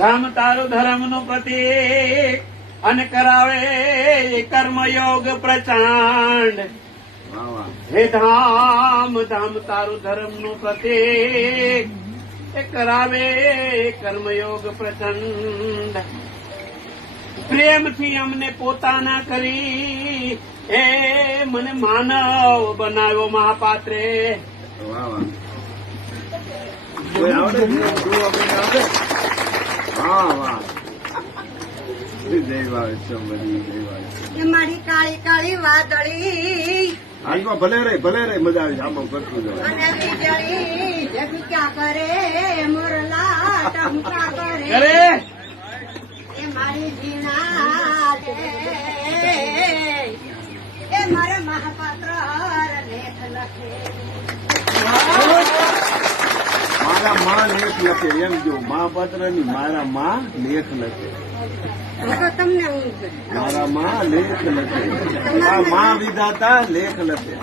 ધામ તારું ધર્મનું પ્રતીક અને કરાવે કર્મયોગ પ્રચંડ. હે ધામ ધામ તારું ધર્મનું પ્રતીક એ કરાવે કર્મયોગ પ્રચંડ. પ્રેમથી અમને પોતાના કરી એ મને માનવ બનાવ્યો મહાપાત્રે. મારી કાળી કાળી વાદળી ભલે રે મજા આવી આંબો કરતું અને વીજળી ઝબક્યા કરે મોરલા ટમકા કરે એ મારી ઝીણા છે એ મારા મહાપાત્ર લેખ લખે. મારા માં લેખ લખે એમ જો મહાપાત્ર ની મારા માં લેખ લખે. તમને મારા માં લેખ લખે. માં વિધાતા લેખ લખે.